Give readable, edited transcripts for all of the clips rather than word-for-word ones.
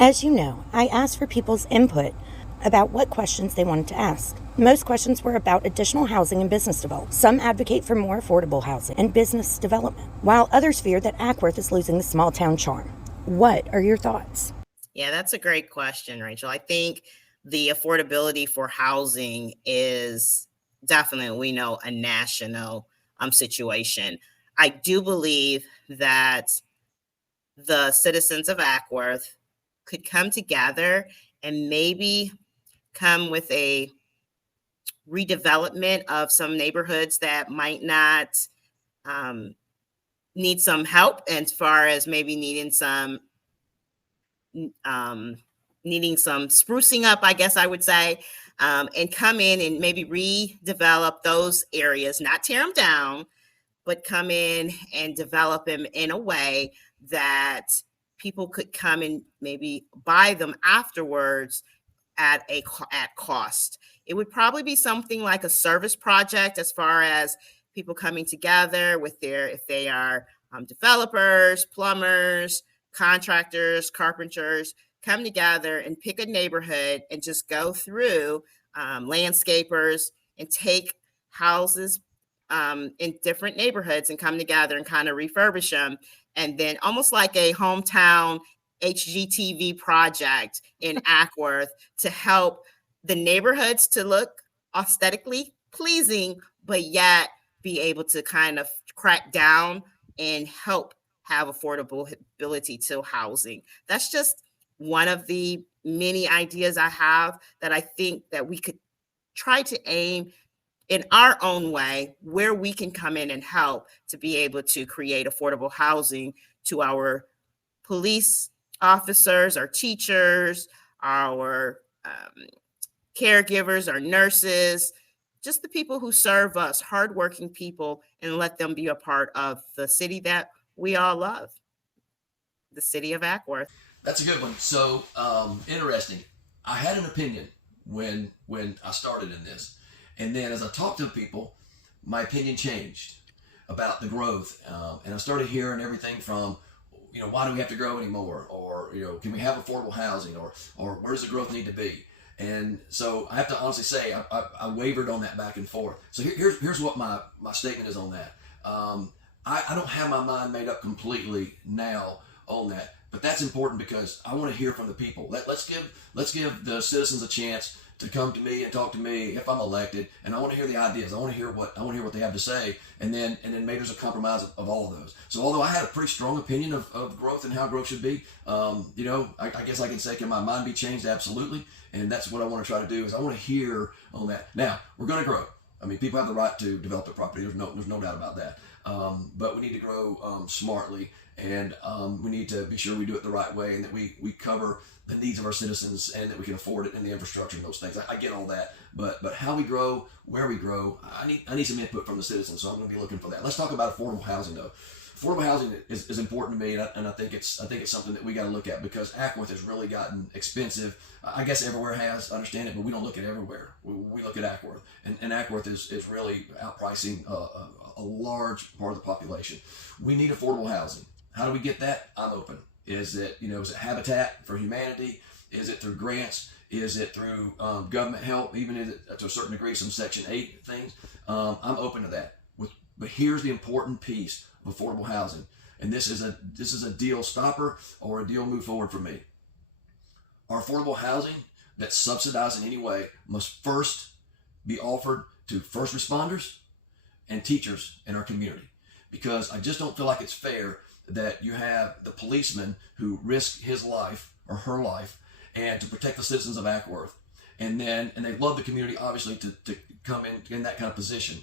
As you know, I asked for people's input about what questions they wanted to ask. Most questions were about additional housing and business development. Some advocate for more affordable housing and business development, while others fear that Ackworth is losing the small town charm. What are your thoughts? Yeah, that's a great question, Rachel. I think the affordability for housing is definitely, we know, a national situation. I do believe that the citizens of Ackworth could come together and maybe come with a redevelopment of some neighborhoods that might not um, need some help as far as maybe um, needing some sprucing up, I guess I would say, and come in and maybe redevelop those areas, not tear them down, but come in and develop them in a way that people could come and maybe buy them afterwards at cost. It would probably be something like a service project as far as people coming together with if they are developers, plumbers, contractors, carpenters, come together and pick a neighborhood and just go through landscapers and take houses in different neighborhoods and come together and kind of refurbish them. And then almost like a hometown HGTV project in Ackworth to help the neighborhoods to look aesthetically pleasing, but yet be able to kind of crack down and help have affordability to housing. That's just one of the many ideas I have that I think that we could try to aim in our own way where we can come in and help to be able to create affordable housing to our police officers, our teachers, our caregivers, our nurses, just the people who serve us, hardworking people, and let them be a part of the city that we all love, the city of Ackworth. That's a good one. So interesting. I had an opinion when I started in this, and then as I talked to people, my opinion changed about the growth, and I started hearing everything from, why do we have to grow anymore, or can we have affordable housing, or where does the growth need to be? And so I have to honestly say I wavered on that back and forth. So here's what my statement is on that. I don't have my mind made up completely now on that, but that's important because I want to hear from the people. Let's give the citizens a chance to come to me and talk to me if I'm elected, and I want to hear the ideas. I want to hear what they have to say, and then maybe there's a compromise of all of those. So although I had a pretty strong opinion of growth and how growth should be, I guess I can say, can my mind be changed? Absolutely, and that's what I want to try to do. Is I want to hear on that. Now we're going to grow. I mean, people have the right to develop their property. There's no doubt about that. But we need to grow smartly, and we need to be sure we do it the right way, and that we cover the needs of our citizens, and that we can afford it, and the infrastructure and those things. I get all that, but how we grow, where we grow, I need some input from the citizens. So I'm going to be looking for that. Let's talk about affordable housing, though. Affordable housing is important to me, and I think it's something that we got to look at, because Ackworth has really gotten expensive. I guess everywhere has, I understand it, but we don't look at everywhere. We look at Ackworth, and Ackworth is really outpricing a large part of the population. We need affordable housing. How do we get that? I'm open. Is it Habitat for Humanity? Is it through grants? Is it through government help? Even is it to a certain degree some Section 8 things? I'm open to that. But here's the important piece of affordable housing, and this is a deal stopper or a deal move forward for me. Our affordable housing that's subsidized in any way must first be offered to first responders and teachers in our community, because I just don't feel like it's fair that you have the policeman who risked his life or her life and to protect the citizens of Ackworth, and they love the community, obviously, to come in that kind of position,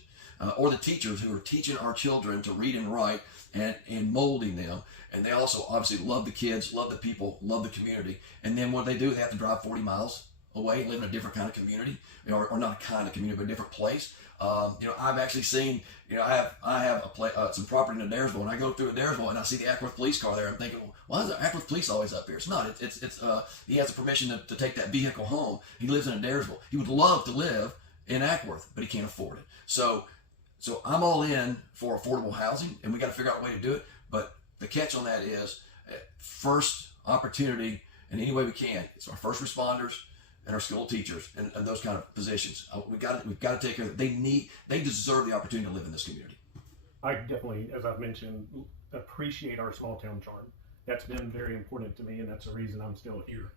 or the teachers who are teaching our children to read and write and molding them, and they also obviously love the kids, love the people, love the community, and then what they do, they have to drive 40 miles away, live in a different kind of community, or not a kind of community, but a different place. I've actually seen, I have some property in Adairsville, and I go through Adairsville and I see the Ackworth police car there. I'm thinking, well, why is the Ackworth police always up here? It's not. It's he has the permission to take that vehicle home. He lives in Adairsville. He would love to live in Ackworth, but he can't afford it. So I'm all in for affordable housing, and we got to figure out a way to do it. But the catch on that is, first opportunity in any way we can. It's our first responders and our school teachers and those kind of positions. We've got to take care of them. They deserve the opportunity to live in this community. I definitely, as I've mentioned, appreciate our small town charm. That's been very important to me, and that's the reason I'm still here.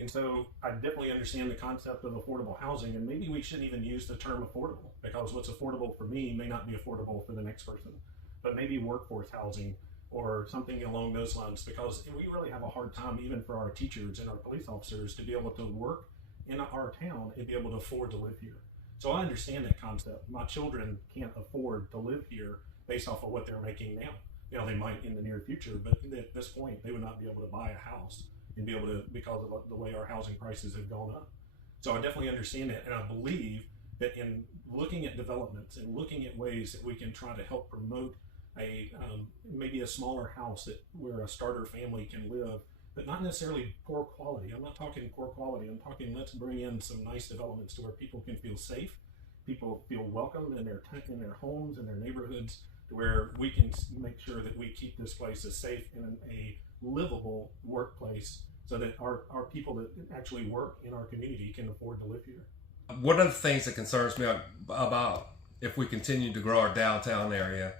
And so I definitely understand the concept of affordable housing, and maybe we shouldn't even use the term affordable, because what's affordable for me may not be affordable for the next person. But maybe workforce housing or something along those lines, because we really have a hard time, even for our teachers and our police officers, to be able to work in our town and be able to afford to live here. So I understand that concept. My children can't afford to live here based off of what they're making now. Now they might in the near future, but at this point they would not be able to buy a house and be able to, because of the way our housing prices have gone up. So I definitely understand that, and I believe that in looking at developments and looking at ways that we can try to help promote maybe a smaller house where a starter family can live, but not necessarily poor quality. I'm not talking poor quality. I'm talking, let's bring in some nice developments to where people can feel safe, people feel welcome in their homes and their neighborhoods, to where we can make sure that we keep this place a safe and a livable workplace, so that our people that actually work in our community can afford to live here. One of the things that concerns me about if we continue to grow our downtown area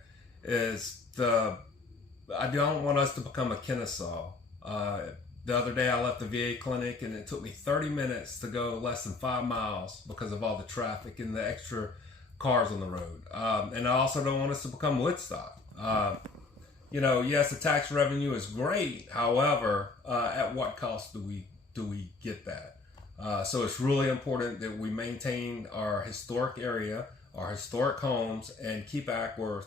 is I don't want us to become a Kennesaw. The other day I left the VA clinic and it took me 30 minutes to go less than 5 miles because of all the traffic and the extra cars on the road. And I also don't want us to become Woodstock. Yes, the tax revenue is great. However, at what cost do we get that? So it's really important that we maintain our historic area, our historic homes, and keep Acworth.